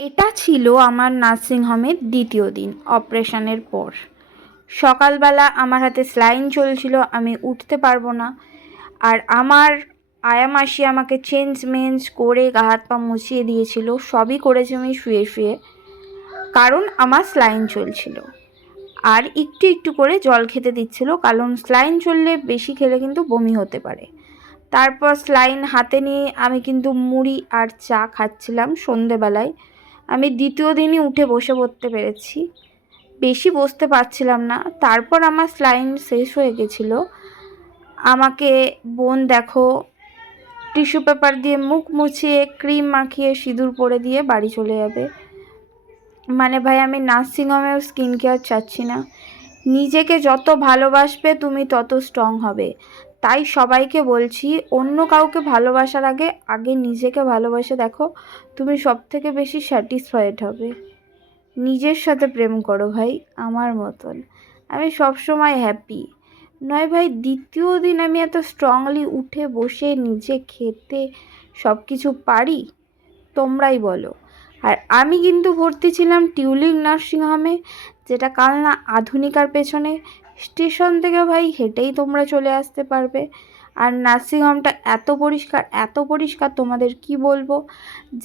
এটা ছিল আমার নার্সিংহোমের দ্বিতীয় দিন অপারেশনের পর। সকালবেলা আমার হাতে স্লাইন চলছিল, আমি উঠতে পারবো না। আর আমার আয়া মাসি আমাকে চেঞ্জ মেঞ্জ করে গা হাত পা মুছিয়ে দিয়েছিল, সবই করেছি আমি শুয়ে শুয়ে, কারণ আমার স্লাইন চলছিল। আর একটু একটু করে জল খেতে দিচ্ছিল, কারণ স্লাইন চললে বেশি খেলে কিন্তু বমি হতে পারে। তারপর স্লাইন হাতে নিয়ে আমি কিন্তু মুড়ি আর চা খাচ্ছিলাম সন্ধেবেলায়। আমি দ্বিতীয় দিনই উঠে বসে পড়তে পেরেছি, বেশি বসতে পারছিলাম না। তারপর আমার স্লাইন শেষ হয়ে গেছিলো। আমাকে বোন দেখো টিস্যু পেপার দিয়ে মুখ মুছিয়ে ক্রিম মাখিয়ে সিঁদুর পরে দিয়ে বাড়ি চলে যাবে। মানে ভাই, আমি নার্সিংহোমেও স্কিন কেয়ার চাচ্ছি না। নিজেকে যত ভালোবাসবে তুমি তত স্ট্রং হবে। তাই সবাইকে বলছি, অন্য কাউকে ভালোবাসার আগে আগে নিজেকে ভালোবাসে দেখো, তুমি সব থেকে বেশি স্যাটিসফাইড হবে। নিজের সাথে প্রেম করো ভাই, আমার মতন। আমি সবসময় হ্যাপি নয় ভাই। দ্বিতীয় দিন আমি এত স্ট্রংলি উঠে বসে নিজে খেতে সব কিছু পারি? তোমরাই বলো। আর আমি কিন্তু ভর্তি ছিলাম টিউলিপ নার্সিংহোমে, যেটা কালনা আধুনিকার পেছনে। স্টেশন থেকে ভাই হেঁটেই তোমরা চলে আসতে পারবে। আর নার্সিংহোমটা এত পরিষ্কার, এত পরিষ্কার, তোমাদের কি বলবো।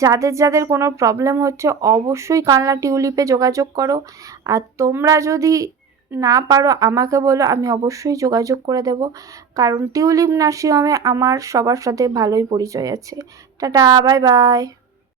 যাদের যাদের কোনো প্রবলেম হচ্ছে অবশ্যই কালনা টিউলিপে যোগাযোগ করো। আর তোমরা যদি না পারো আমাকে বলো, আমি অবশ্যই যোগাযোগ করে দেব। কারণ টিউলিপ নার্সিংহোমে আমার সবার সাথে ভালোই পরিচয় আছে। Tata, bye bye.